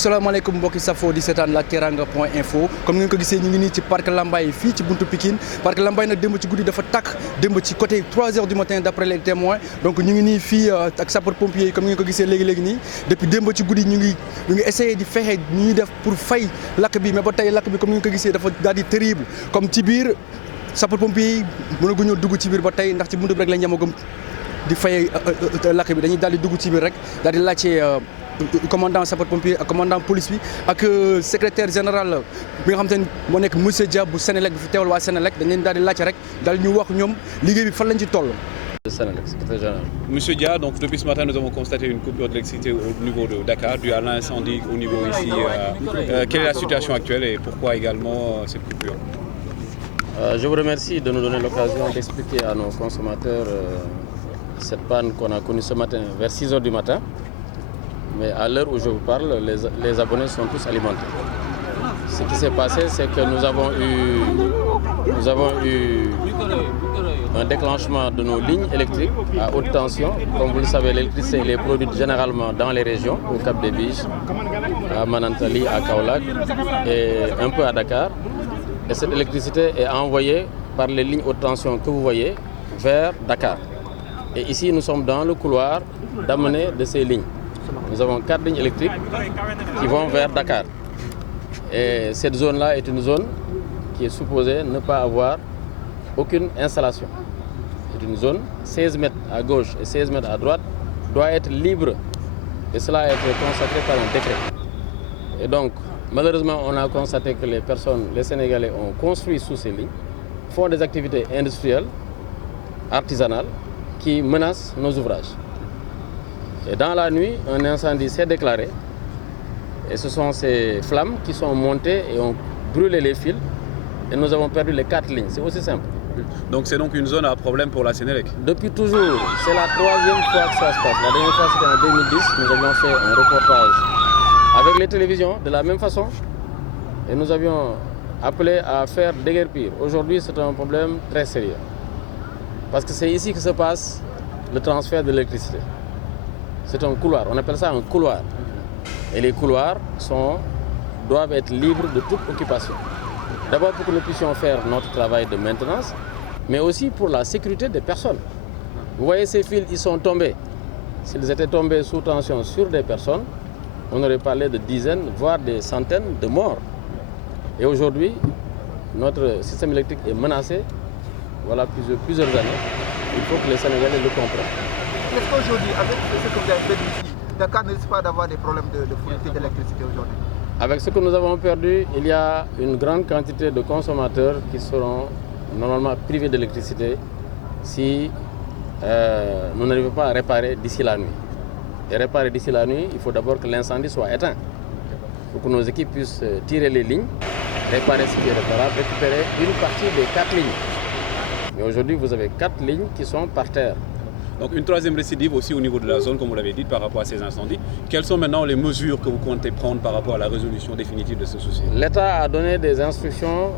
salaamaaleykum mbokki safo di seetaan la teranga.info comme ngeen ko gisee ñu ngi nii ci parc Lambaye fii ci buntu Pikine parc Lambaye nag démb ci guddi dafa takk démb ci côté 3h du matin d'après les témoins donc ñu ngi nii fii ak sapeur pompier yi comme ngeen ko gisee léegi nii depuis démb ci guddi ñu ngi essayé di fexe ñuy def pour fay lakk bi mais ba tey lakk bi comme ngeen ko gisee dafa daal di terrible comme ci biir sapeur pompier yi mënaguñoo dugg ci biir ba tey ndax ci buntu bi rek lañ yemagum di fay lakk bi dañuy daal di dugg ci biir rek daal di laajte commandant sapeur pompier ak commandant police bi ak secrétaire général bi nga xam te ne moo nekk monsieur Dia bu Sénélec bi fi teewal waa Sénélec dañ leen daal di laajte rek daal ñu wax ñoom liggéey bi fan lañ ci toll. Sénélec, secrétaire général. Monsieur Dia, donc depuis ce matin nous avons constaté une coupure d'électricité au niveau de Dakar due à l'incendie au niveau ici. Quelle est la situation actuelle et pourquoi également cette coupure? Je vous remercie de nous donner l'occasion d'expliquer à nos consommateurs cette panne qu'on a connue ce matin vers 6h du matin. Mais à l'heure où je vous parle, les abonnés sont tous alimentés. Ce qui s'est passé, c'est que nous avons eu un déclenchement de nos lignes électriques à haute tension. Comme vous le savez, l'électricité est produite généralement dans les régions, au Cap des Biches, à Manantali, à Kaolack et un peu à Dakar. Et cette électricité est envoyée par les lignes haute tension que vous voyez vers Dakar. Et ici, nous sommes dans le couloir d'amener de ces lignes. Nous avons 4 lignes électriques qui vont vers Dakar. Et cette zone-là est une zone qui est supposée ne pas avoir aucune installation. C'est une zone 16 mètres à gauche et 16 mètres à droite doit être libre. Et cela a été consacré par un décret. Et donc, malheureusement, on a constaté que les Sénégalais ont construit sous ces lignes, font des activités industrielles, artisanales, qui menacent nos ouvrages. Et dans la nuit, un incendie s'est déclaré et ce sont ces flammes qui sont montées et ont brûlé les fils et nous avons perdu les 4 lignes. C'est aussi simple. Donc c'est donc une zone à problème pour la Sénélec? Depuis toujours, c'est la 3e fois que ça se passe. La dernière fois c'était en 2010, nous avions fait un reportage avec les télévisions de la même façon et nous avions appelé à faire déguerpir. Aujourd'hui c'est un problème très sérieux parce que c'est ici que se passe le transfert de l'électricité. C'est un couloir, on appelle ça un couloir. Et les couloirs doivent être libres de toute occupation. D'abord pour que nous puissions faire notre travail de maintenance, mais aussi pour la sécurité des personnes. Vous voyez ces fils, ils sont tombés. S'ils étaient tombés sous tension sur des personnes, on aurait parlé de dizaines, voire des centaines de morts. Et aujourd'hui, notre système électrique est menacé, voilà plusieurs années. Il faut que les Sénégalais le comprennent. Est-ce qu'aujourd'hui, avec ce que vous avez fait ici, Dakar ne risque pas d'avoir des problèmes de fourniture d'électricité aujourd'hui? Avec ce que nous avons perdu, il y a une grande quantité de consommateurs qui seront normalement privés d'électricité si nous n'arrivons pas à réparer d'ici la nuit. Et réparer d'ici la nuit, il faut d'abord que l'incendie soit éteint. Pour que nos équipes puissent tirer les lignes, réparer ce qui est réparable, récupérer une partie des 4 lignes. Mais aujourd'hui, vous avez 4 lignes qui sont par terre. Donc une 3e récidive aussi au niveau de la zone, comme vous l'avez dit, par rapport à ces incendies. Quelles sont maintenant les mesures que vous comptez prendre par rapport à la résolution définitive de ce souci? L'État a donné des instructions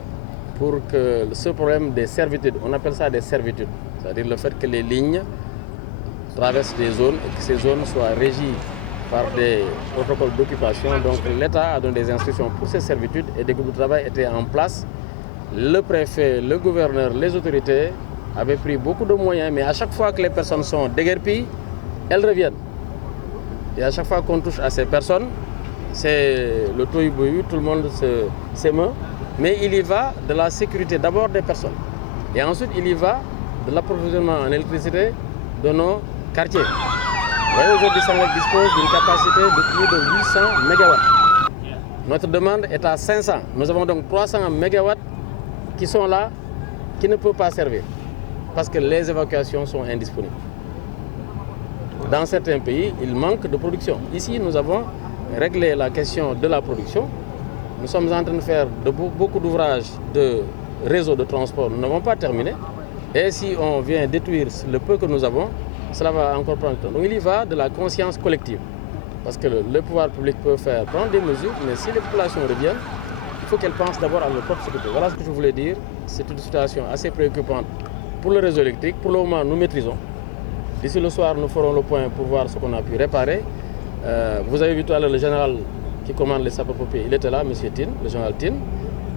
pour que ce problème des servitudes, on appelle ça des servitudes, c'est-à-dire le fait que les lignes traversent des zones et que ces zones soient régies par des protocoles d'occupation. Donc l'État a donné des instructions pour ces servitudes et des groupes de travail étaient en place. Le préfet, le gouverneur, les autorités avaient pris beaucoup de moyens, mais à chaque fois que les personnes sont déguerpies, elles reviennent. Et à chaque fois qu'on touche à ces personnes, c'est le tohu-bohu, tout le monde s'émeut. Mais il y va de la sécurité d'abord des personnes. Et ensuite, il y va de l'approvisionnement en électricité de nos quartiers. Vous voyez, aujourd'hui, Sénélec dispose d'une capacité de plus de 800 MW. Notre demande est à 500. Nous avons donc 300 MW qui sont là, qui ne peuvent pas servir. Parce que les évacuations sont indisponibles. Dans certains pays, il manque de production. Ici, nous avons réglé la question de la production. Nous sommes en train de faire beaucoup d'ouvrages de réseaux de transport. Nous n'avons pas terminé. Et si on vient détruire le peu que nous avons, cela va encore prendre du temps. Donc il y va de la conscience collective. Parce que le pouvoir public peut prendre des mesures, mais si les populations reviennent, il faut qu'elles pensent d'abord à leur propre sécurité. Voilà ce que je voulais dire. C'est une situation assez préoccupante pour le réseau électrique. Pour le moment, nous maîtrisons. D'ici le soir, nous ferons le point pour voir ce qu'on a pu réparer. Vous avez vu tout à l'heure le général qui commande les sapeurs-pompiers, il était là, M. Tin, le général Tin.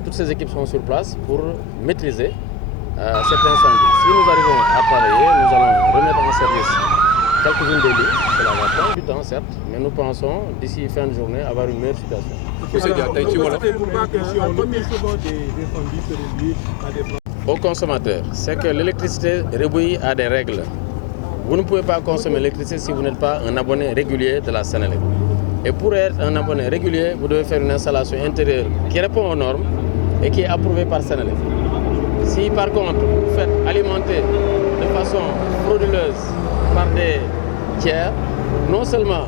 Toutes ces équipes sont sur place pour maîtriser cet incendie. Si nous arrivons à travailler, nous allons remettre en service quelques-unes des lignes. Cela va prendre du temps, certes, mais nous pensons d'ici fin de journée avoir une meilleure situation. Aux consommateurs, c'est que l'électricité rebouillie a des règles. Vous ne pouvez pas consommer l'électricité si vous n'êtes pas un abonné régulier de la Sénélec. Et pour être un abonné régulier, vous devez faire une installation intérieure qui répond aux normes et qui est approuvée par Sénélec. Si par contre vous faites alimenter de façon frauduleuse par des tiers, non seulement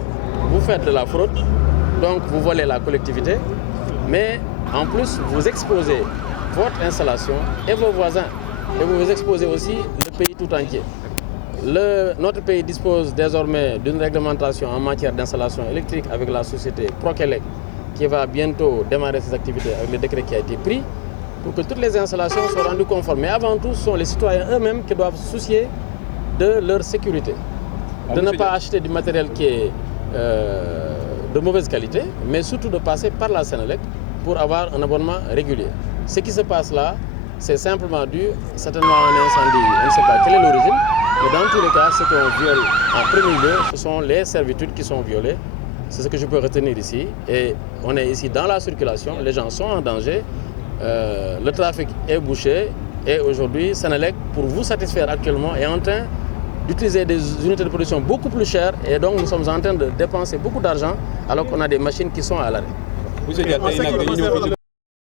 vous faites de la fraude, donc vous volez la collectivité, mais en plus vous exposez votre installation et vos voisins. Et vous vous exposez aussi le pays tout entier. Notre pays dispose désormais d'une réglementation en matière d'installation électrique avec la société Prokelec qui va bientôt démarrer ses activités avec le décret qui a été pris pour que toutes les installations soient rendues conformes. Mais avant tout, ce sont les citoyens eux-mêmes qui doivent se soucier de leur sécurité. De ne pas acheter du matériel qui est de mauvaise qualité, mais surtout de passer par la Sénélec pour avoir un abonnement régulier. Ce qui se passe là, c'est simplement dû certainement à un incendie, on ne sait pas quelle est l'origine, mais dans tous les cas, ce qu'on viole en premier lieu, ce sont les servitudes qui sont violées. C'est ce que je peux retenir ici. Et on est ici dans la circulation, les gens sont en danger, le trafic est bouché et aujourd'hui, Sénélec, pour vous satisfaire actuellement, est en train d'utiliser des unités de production beaucoup plus chères et donc nous sommes en train de dépenser beaucoup d'argent alors qu'on a des machines qui sont à l'arrêt.